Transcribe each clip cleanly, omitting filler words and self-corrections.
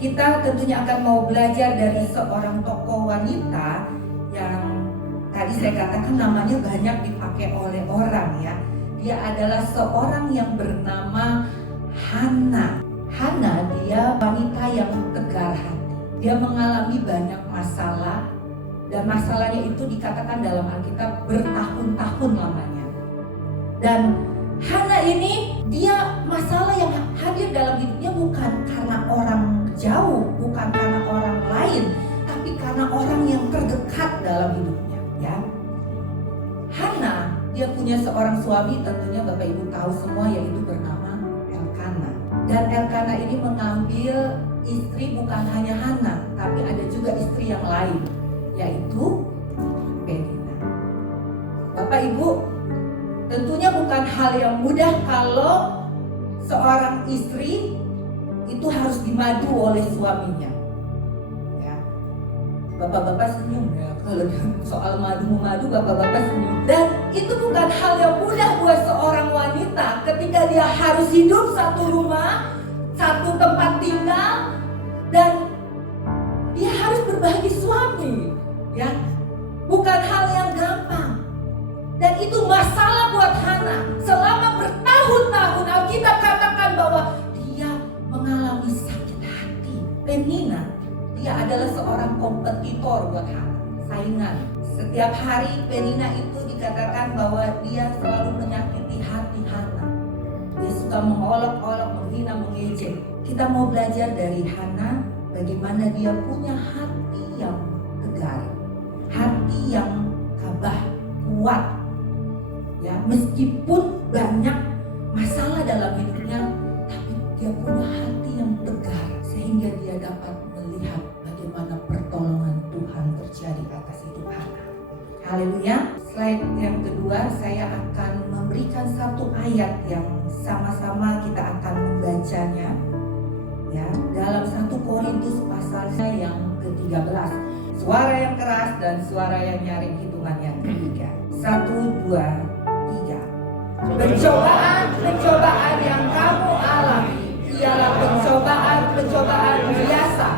kita tentunya akan mau belajar dari seorang tokoh wanita yang tadi saya katakan namanya banyak dipakai oleh orang ya. Dia adalah seorang yang bernama Hana. Hana dia wanita yang tegar hati. Dia mengalami banyak masalah dan masalahnya itu dikatakan dalam Alkitab bertahun-tahun lamanya. Dan Hana ini dia masalah yang hadir dalam hidupnya bukan karena orang jauh, bukan karena orang lain, tapi karena orang yang terdekat dalam hidupnya ya. Hana dia punya seorang suami, tentunya Bapak Ibu tahu semua, yaitu bernama Elkana. Dan Elkana ini mengambil istri bukan hanya Hana, tapi ada juga istri yang lain, yaitu Penina. Bapak Ibu, tentunya bukan hal yang mudah kalau seorang istri itu harus dimadu oleh suaminya. Ya. Bapak-bapak senyum ya kalau soal madu-madu, bapak-bapak senyum. Dan itu bukan hal yang mudah buat seorang wanita ketika dia harus hidup satu rumah, satu tempat tinggal, dan dia harus berbagi suami. Ya, bukan hal yang gampang. Dan itu masalah buat Hana. Selama bertahun-tahun Alkitab katakan bahwa dia mengalami sakit hati. Penina, dia adalah seorang kompetitor buat Hana, saingan. Setiap hari Penina itu dikatakan bahwa dia selalu menyakiti hati Hana. Dia suka mengolok-olok, menghina, mengejek. Kita mau belajar dari Hana bagaimana dia punya hati yang tegar, hati yang tabah, kuat. Ya, meskipun banyak masalah dalam hidupnya, tapi dia punya hati yang tegar sehingga dia dapat melihat bagaimana pertolongan Tuhan terjadi atas hidup Hana. Haleluya. Slide yang kedua, saya akan memberikan satu ayat yang sama-sama kita akan membacanya. Ya, dalam 1 Korintus pasalnya yang ke-13. Suara yang keras dan suara yang nyaring, hitungan yang ketiga. 1, 2, 3. Pencobaan yang kamu alami ialah pencobaan biasa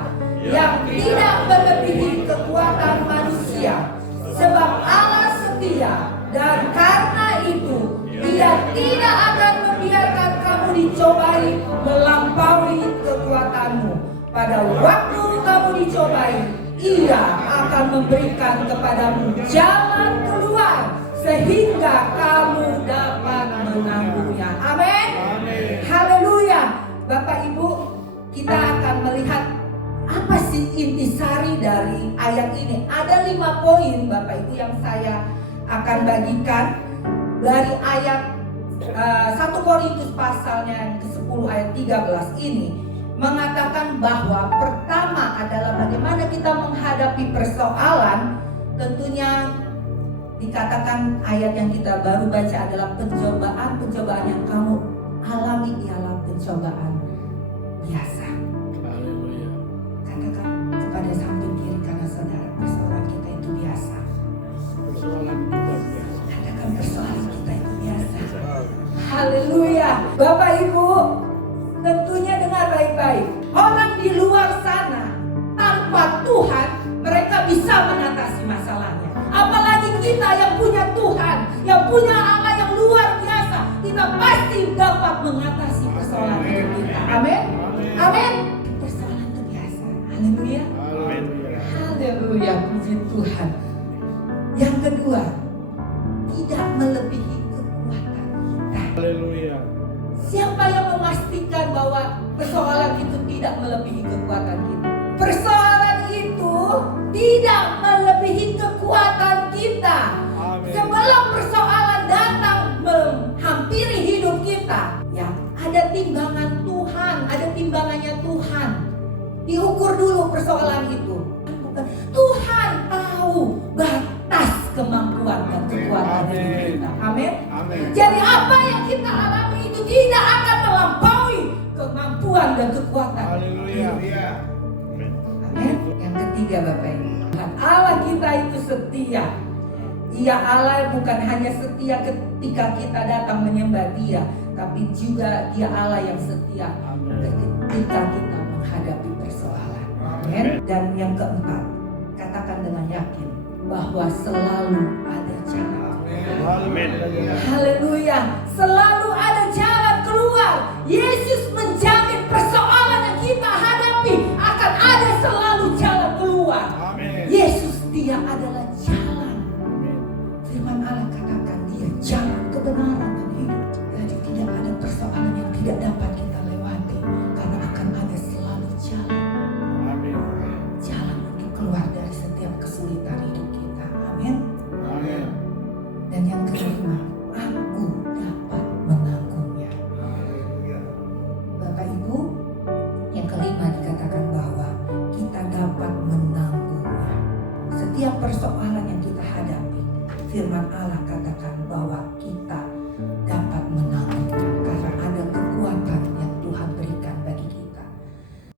yang tidak melebihi kekuatan manusia. Sebab Allah setia, dan karena itu Dia tidak akan membiarkan kamu dicobai melampaui kekuatanmu. Pada waktu kamu dicobai, Ia akan memberikan kepadamu jalan keluar sehingga kamu dapat menanggungnya. Amin. Haleluya. Bapak Ibu, kita akan melihat apa sih intisari dari ayat ini. Ada 5 poin Bapak Ibu yang saya akan bagikan dari ayat 1 Korintus pasalnya yang ke-10 ayat 13 ini. Mengatakan bahwa pertama adalah bagaimana kita menghadapi persoalan. Tentunya dikatakan ayat yang kita baru baca adalah pencobaan yang kamu alami ialah pencobaan biasa. Haleluya. Katakan kepada samping kiri kanan saudara, persoalan kita itu biasa. Persoalan kita biasa. Katakan persoalan kita itu biasa. Haleluya. Bapak Ibu, tentunya dengar baik-baik. Orang di luar sana tanpa Tuhan mereka bisa mengatasi masalahnya. Apalagi kita yang punya Tuhan, yang punya Allah yang luar biasa, kita pasti dapat mengatasi persoalan hidup kita. Amin. Amin. Persoalan itu biasa. Haleluya. Haleluya. Puji Tuhan. Yang kedua, tidak melebihi kekuatan kita. Haleluya. Siapa yang memastikan bahwa persoalan itu tidak melebihi kekuatan kita? Persoalan itu tidak melebihi kekuatan kita. Amin. Sebelum persoalan datang menghampiri hidup kita, ya ada timbangan Tuhan, ada timbangannya Tuhan. Diukur dulu persoalan itu. Tuhan tahu batas kemampuan dan kekuatan hidup kita. Amin. Amin. Jadi apa yang kita alami itu tidak akan melampaui kemampuan dan kekuatan. Haleluya. Amin. Yang ketiga Bapak Ibu, Allah kita itu setia. Ia Allah bukan hanya setia ketika kita datang menyembah Dia, tapi juga Dia Allah yang setia ketika kita menghadapi persoalan. Amin. Dan yang keempat, katakan dengan yakin bahwa selalu ada jalan. Amin. Haleluya, selalu ada jalan keluar. Yesus menjamin persoalan yang kita hadapi akan ada selalu jalan keluar. Amin. Yesus, dia adalah jalan. Amin. Firman Allah katakan dia jalan kebenaran dan hidup. Jadi tidak ada persoalan yang tidak dapat